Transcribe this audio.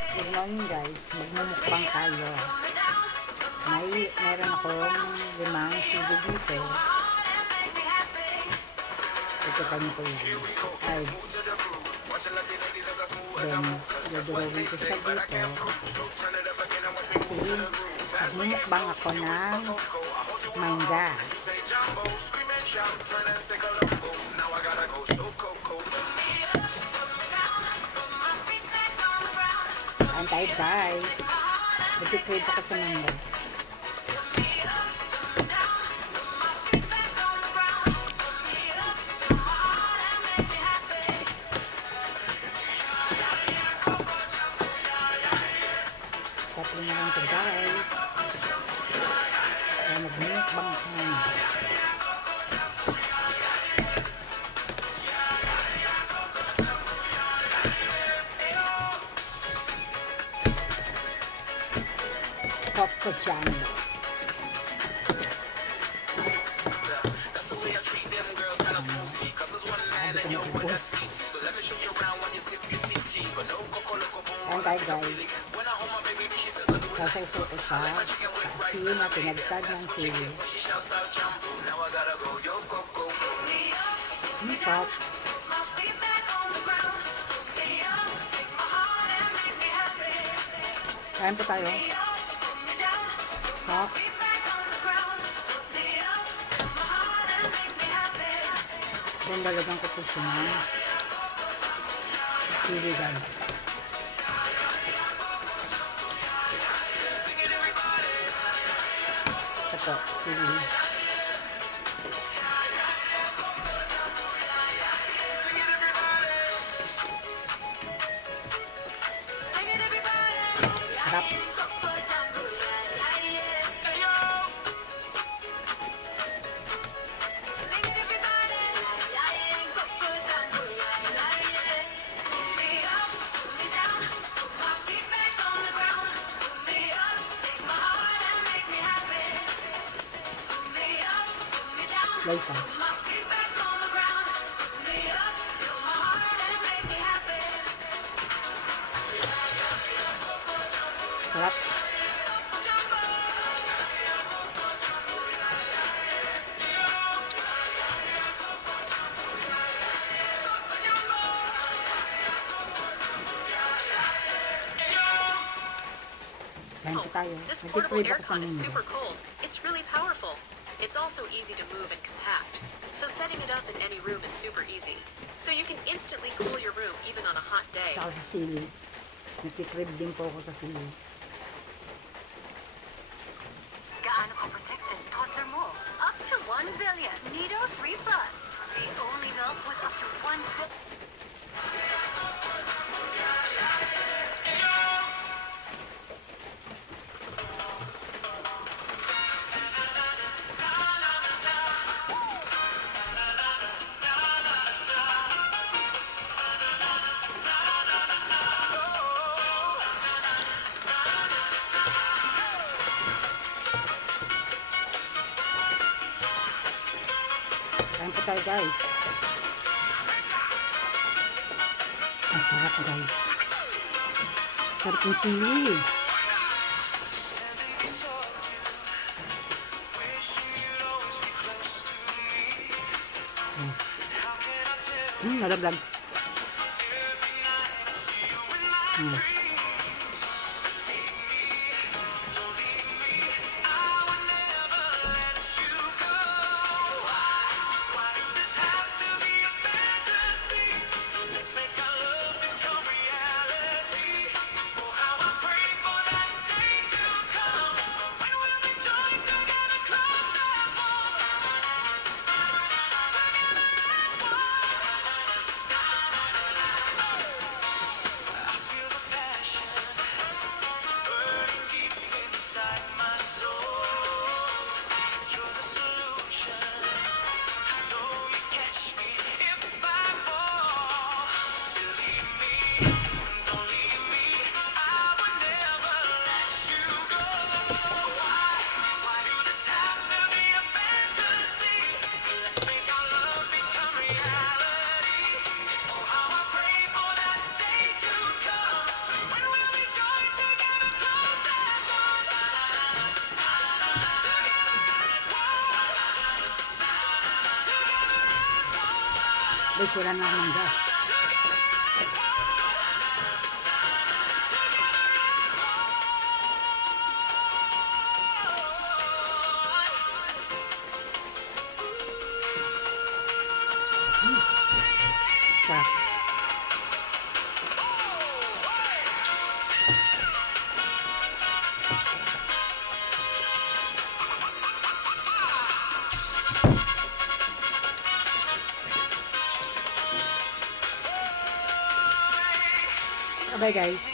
Good morning guys, magmumukbang tayo. Meron akong 5 sili dito. Ito pa niyo ko yan. Ay, then, dadurogin ko siya dito. Kasi, magmumukbang ako ng mangga. Antay guys, nag-crave ako sa mangga. Tatlo na lang ito guys. Kaya magmumukbang ako ng Coco-chan. Ayan tayo guys. Sasayso ko siya sa asin na pinagtad ng sili. Pop. Kain po tayo. Pop. Then dalagang ko po siya ng sili guys. Ito, sili. Harap. Liza. Sarap. Kain po tayo. This portable Nag-crave ako sa aircon is mangga. super cold. It's really powerful. It's also easy to move and compact. So setting it up in any room is super easy. So you can instantly cool your room even on a hot day. Tsaka sa sili. Nag-crave din po ako sa sili. Gaano ka protected toddler mo? Up to 1 billion. Nido 3 Plus. The only milk with up to 1 billion. Kain po tayo guys. Ang sarap guys. Sarap ng sili. Nalaglag. May sira na mangga. Sarap. Bye guys.